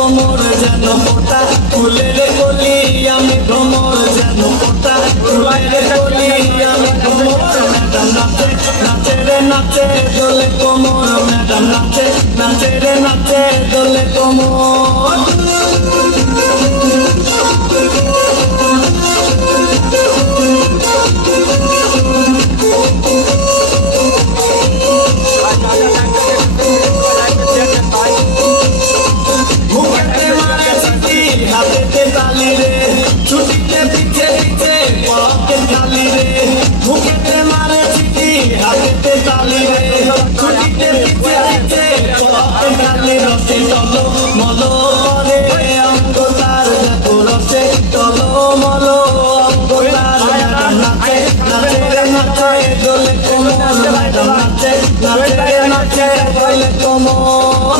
কোমর যেন ফোটা ফুলের কলি আমি ভ্রমর যেন ফোটা ফুলের কলি আমি ভ্রমর ম্যাডাম নাচে নাচে রে নাচে দোলে কোমর ম্যাডাম নাচে নাচে রে নাচে দোলে কোমর হাতেতে তালি রে ছুটিতে পিছে পিছে পকে খালি রে মুখেতে মারে চিঠি হাতেতে তালি রে ছুটিতে পিছে পিছে পকে খালি রসে চলো মলো করে অঙ্গ তার দেখো রসে চলো মলো অঙ্গ তার নাচে নাচে রে নাচে দোলে কোমর ম্যাডাম নাচে নাচে রে নাচে দোলে কোমর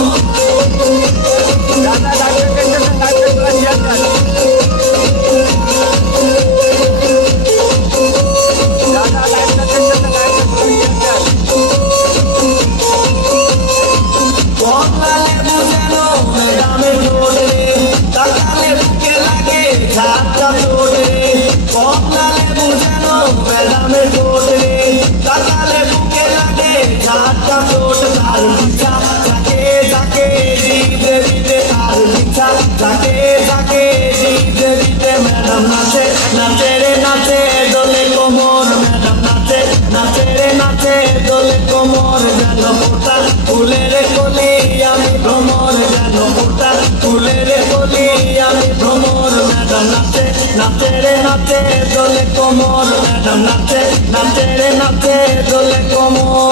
ম্যাডাম নাচে নাচে রে নাচে দোলে কোমর ম্যাডাম নাচে নাচে রে নাচে দোলে কোমর যেন ফোটা ফুলের কলি আমি ভ্রমর যেন ফোটা ফুলের কলি আমি ভ্রমর ম্যাডাম নাচে নাচে রে নাচে দোলে কোমর ম্যাডাম নাচে নাচে রে নাচে দোলে কোমর